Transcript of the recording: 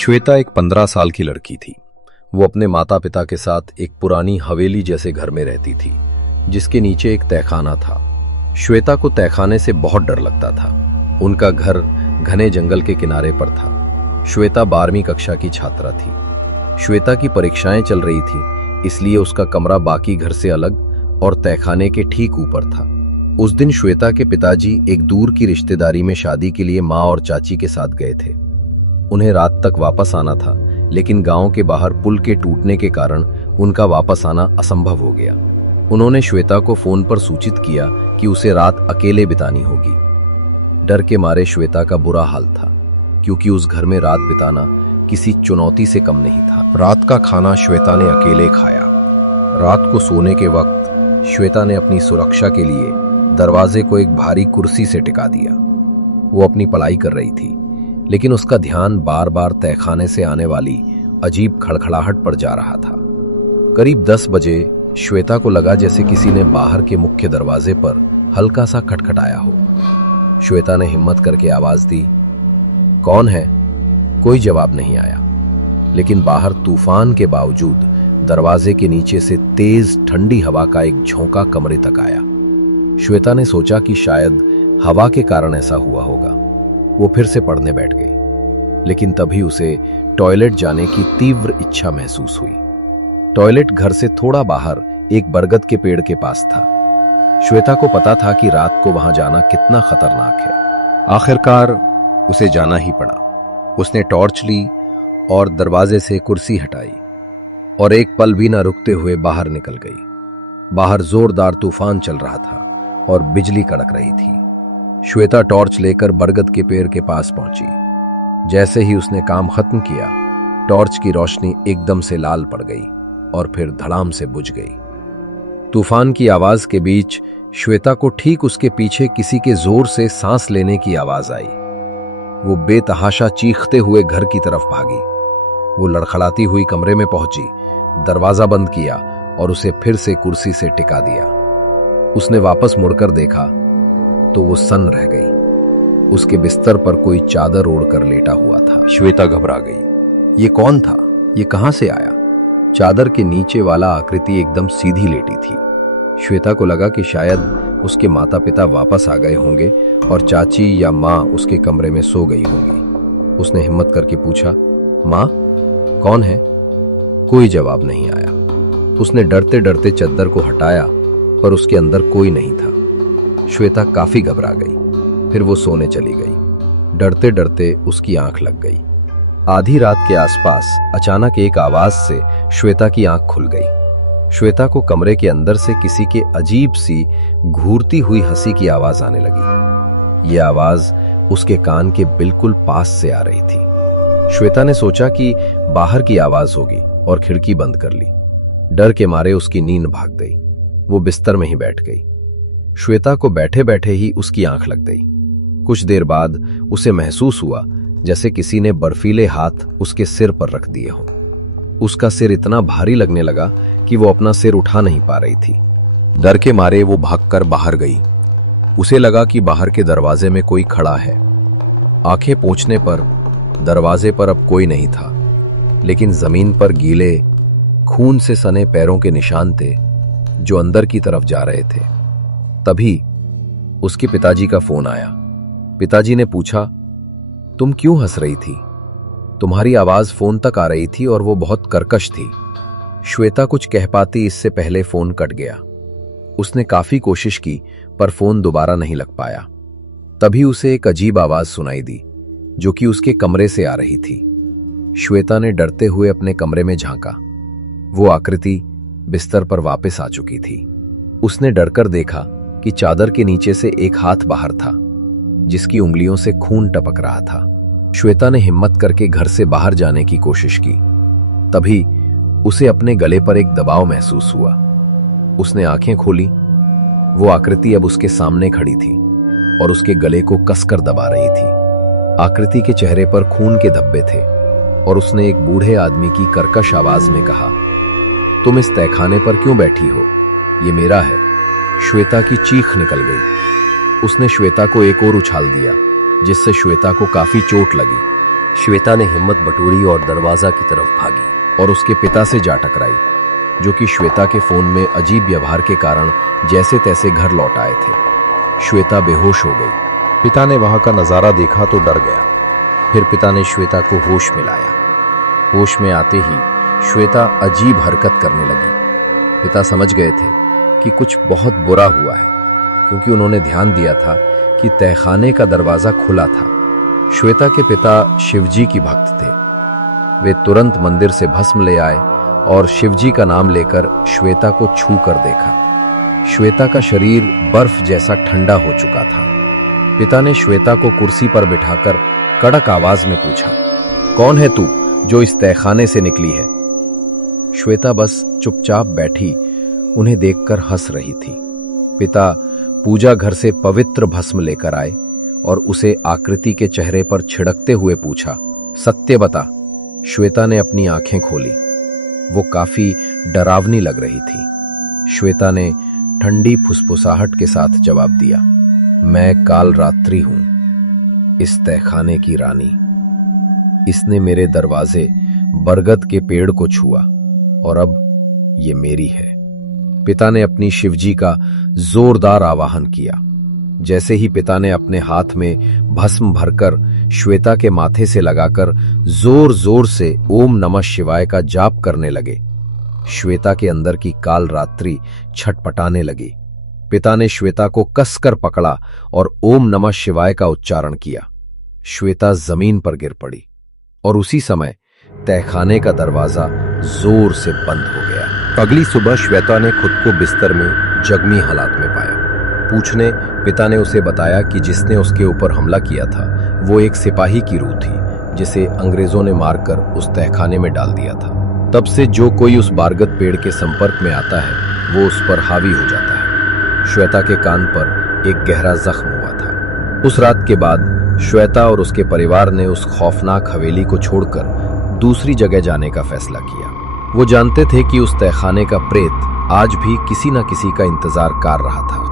श्वेता एक 15 साल की लड़की थी। वो अपने माता पिता के साथ एक पुरानी हवेली जैसे घर में रहती थी, जिसके नीचे एक तहखाना था। श्वेता को तहखाने से बहुत डर लगता था। उनका घर घने जंगल के किनारे पर था। श्वेता 12वीं कक्षा की छात्रा थी। श्वेता की परीक्षाएं चल रही थी, इसलिए उसका कमरा बाकी घर से अलग और तहखाने के ठीक ऊपर था। उस दिन श्वेता के पिताजी एक दूर की रिश्तेदारी में शादी के लिए माँ और चाची के साथ गए थे। उन्हें रात तक वापस आना था, लेकिन गांव के बाहर पुल के टूटने के कारण उनका वापस आना असंभव हो गया। उन्होंने श्वेता को फोन पर सूचित किया कि उसे रात अकेले बितानी होगी। डर के मारे श्वेता का बुरा हाल था, क्योंकि उस घर में रात बिताना किसी चुनौती से कम नहीं था। रात का खाना श्वेता ने अकेले खाया। रात को सोने के वक्त श्वेता ने अपनी सुरक्षा के लिए दरवाजे को एक भारी कुर्सी से टिका दिया। वो अपनी पढ़ाई कर रही थी, लेकिन उसका ध्यान बार बार तहखाने से आने वाली अजीब खड़खड़ाहट पर जा रहा था। करीब 10 बजे श्वेता को लगा जैसे किसी ने बाहर के मुख्य दरवाजे पर हल्का सा खटखटाया हो। श्वेता ने हिम्मत करके आवाज दी, कौन है? कोई जवाब नहीं आया, लेकिन बाहर तूफान के बावजूद दरवाजे के नीचे से तेज ठंडी हवा का एक झोंका कमरे तक आया। श्वेता ने सोचा कि शायद हवा के कारण ऐसा हुआ होगा। वो फिर से पढ़ने बैठ गई, लेकिन तभी उसे टॉयलेट जाने की तीव्र इच्छा महसूस हुई। टॉयलेट घर से थोड़ा बाहर एक बरगद के पेड़ के पास था। श्वेता को पता था कि रात को वहां जाना कितना खतरनाक है। आखिरकार उसे जाना ही पड़ा। उसने टॉर्च ली और दरवाजे से कुर्सी हटाई और एक पल भी न रुकते हुए बाहर निकल गई। बाहर जोरदार तूफान चल रहा था और बिजली कड़क रही थी। श्वेता टॉर्च लेकर बरगद के पेड़ के पास पहुंची। जैसे ही उसने काम खत्म किया, टॉर्च की रोशनी एकदम से लाल पड़ गई और फिर धड़ाम से बुझ गई। तूफान की आवाज के बीच श्वेता को ठीक उसके पीछे किसी के जोर से सांस लेने की आवाज आई। वो बेतहाशा चीखते हुए घर की तरफ भागी। वो लड़खड़ाती हुई कमरे में पहुंची, दरवाजा बंद किया और उसे फिर से कुर्सी से टिका दिया। उसने वापस मुड़कर देखा तो वो सन्न रह गई। उसके बिस्तर पर कोई चादर ओढ़कर लेटा हुआ था। श्वेता घबरा गई। ये कौन था? ये कहां से आया? चादर के नीचे वाला आकृति एकदम सीधी लेटी थी। श्वेता को लगा कि शायद उसके माता पिता वापस आ गए होंगे और चाची या माँ उसके कमरे में सो गई होंगी। उसने हिम्मत करके पूछा, माँ, कौन है? कोई जवाब नहीं आया। उसने डरते डरते चद्दर को हटाया, पर उसके अंदर कोई नहीं था। श्वेता काफी घबरा गई। फिर वो सोने चली गई। डरते डरते उसकी आंख लग गई। आधी रात के आसपास अचानक एक आवाज से श्वेता की आंख खुल गई। श्वेता को कमरे के अंदर से किसी के अजीब सी घूरती हुई हंसी की आवाज आने लगी। यह आवाज उसके कान के बिल्कुल पास से आ रही थी। श्वेता ने सोचा कि बाहर की आवाज होगी और खिड़की बंद कर ली। डर के मारे उसकी नींद भाग गई। वो बिस्तर में ही बैठ गई। श्वेता को बैठे बैठे ही उसकी आंख लग गई। कुछ देर बाद उसे महसूस हुआ जैसे किसी ने बर्फीले हाथ उसके सिर पर रख दिए हों। उसका सिर इतना भारी लगने लगा कि वो अपना सिर उठा नहीं पा रही थी। डर के मारे वो भागकर बाहर गई। उसे लगा कि बाहर के दरवाजे में कोई खड़ा है। आंखें पोंछने पर दरवाजे पर अब कोई नहीं था, लेकिन जमीन पर गीले खून से सने पैरों के निशान थे जो अंदर की तरफ जा रहे थे। तभी उसके पिताजी का फोन आया। पिताजी ने पूछा, तुम क्यों हंस रही थी? तुम्हारी आवाज फोन तक आ रही थी और वो बहुत कर्कश थी। श्वेता कुछ कह पाती इससे पहले फोन कट गया। उसने काफी कोशिश की, पर फोन दोबारा नहीं लग पाया। तभी उसे एक अजीब आवाज सुनाई दी, जो कि उसके कमरे से आ रही थी। श्वेता ने डरते हुए अपने कमरे में झांका। वो आकृति बिस्तर पर वापस आ चुकी थी। उसने डरकर देखा कि चादर के नीचे से एक हाथ बाहर था, जिसकी उंगलियों से खून टपक रहा था। श्वेता ने हिम्मत करके घर से बाहर जाने की कोशिश की। तभी उसे अपने गले पर एक दबाव महसूस हुआ। उसने आंखें खोली। वो आकृति अब उसके सामने खड़ी थी और उसके गले को कसकर दबा रही थी। आकृति के चेहरे पर खून के धब्बे थे और उसने एक बूढ़े आदमी की कर्कश आवाज में कहा, तुम इस तहखाने पर क्यों बैठी हो? ये मेरा है। श्वेता की चीख निकल गई। उसने श्वेता को एक और उछाल दिया, जिससे श्वेता को काफी चोट लगी। श्वेता ने हिम्मत बटोरी और दरवाजा की तरफ भागी और उसके पिता से जा टकराई, जो कि श्वेता के फोन में अजीब व्यवहार के कारण जैसे तैसे घर लौट आए थे। श्वेता बेहोश हो गई। पिता ने वहां का नजारा देखा तो डर गया। फिर पिता ने श्वेता को होश में लाया। होश में आते ही श्वेता अजीब हरकत करने लगी। पिता समझ गए थे कि कुछ बहुत बुरा हुआ है, क्योंकि उन्होंने ध्यान दिया था कि तहखाने का दरवाजा खुला था। श्वेता के पिता शिवजी की भक्त थे। वे तुरंत मंदिर से भस्म ले आए और शिवजी का नाम लेकर श्वेता को छू कर देखा। श्वेता का शरीर बर्फ जैसा ठंडा हो चुका था। पिता ने श्वेता को कुर्सी पर बिठाकर कड़क आवाज में पूछा, कौन है तू जो इस तहखाने से निकली है? श्वेता बस चुपचाप बैठी उन्हें देखकर हंस रही थी। पिता पूजा घर से पवित्र भस्म लेकर आए और उसे आकृति के चेहरे पर छिड़कते हुए पूछा, सत्य बता। श्वेता ने अपनी आंखें खोली। वो काफी डरावनी लग रही थी। श्वेता ने ठंडी फुसफुसाहट के साथ जवाब दिया, मैं काल रात्रि हूं, इस तहखाने की रानी। इसने मेरे दरवाजे बरगद के पेड़ को छुआ और अब ये मेरी है। पिता ने अपनी शिवजी का जोरदार आवाहन किया। जैसे ही पिता ने अपने हाथ में भस्म भरकर श्वेता के माथे से लगाकर जोर जोर से ओम नमः शिवाय का जाप करने लगे, श्वेता के अंदर की काल रात्रि छटपटाने लगी। पिता ने श्वेता को कसकर पकड़ा और ओम नमः शिवाय का उच्चारण किया। श्वेता जमीन पर गिर पड़ी और उसी समय तहखाने का दरवाजा जोर से बंद हो गया। अगली सुबह श्वेता ने खुद को बिस्तर में जख्मी हालात में पाया। पूछने पिता ने उसे बताया कि जिसने उसके ऊपर हमला किया था वो एक सिपाही की रूह थी, जिसे अंग्रेजों ने मारकर उस तहखाने में डाल दिया था। तब से जो कोई उस बारगद पेड़ के संपर्क में आता है वो उस पर हावी हो जाता है। श्वेता के कान पर एक गहरा जख्म हुआ था। उस रात के बाद श्वेता और उसके परिवार ने उस खौफनाक हवेली को छोड़कर दूसरी जगह जाने का फैसला किया। वो जानते थे कि उस तहखाने का प्रेत आज भी किसी न किसी का इंतजार कर रहा था।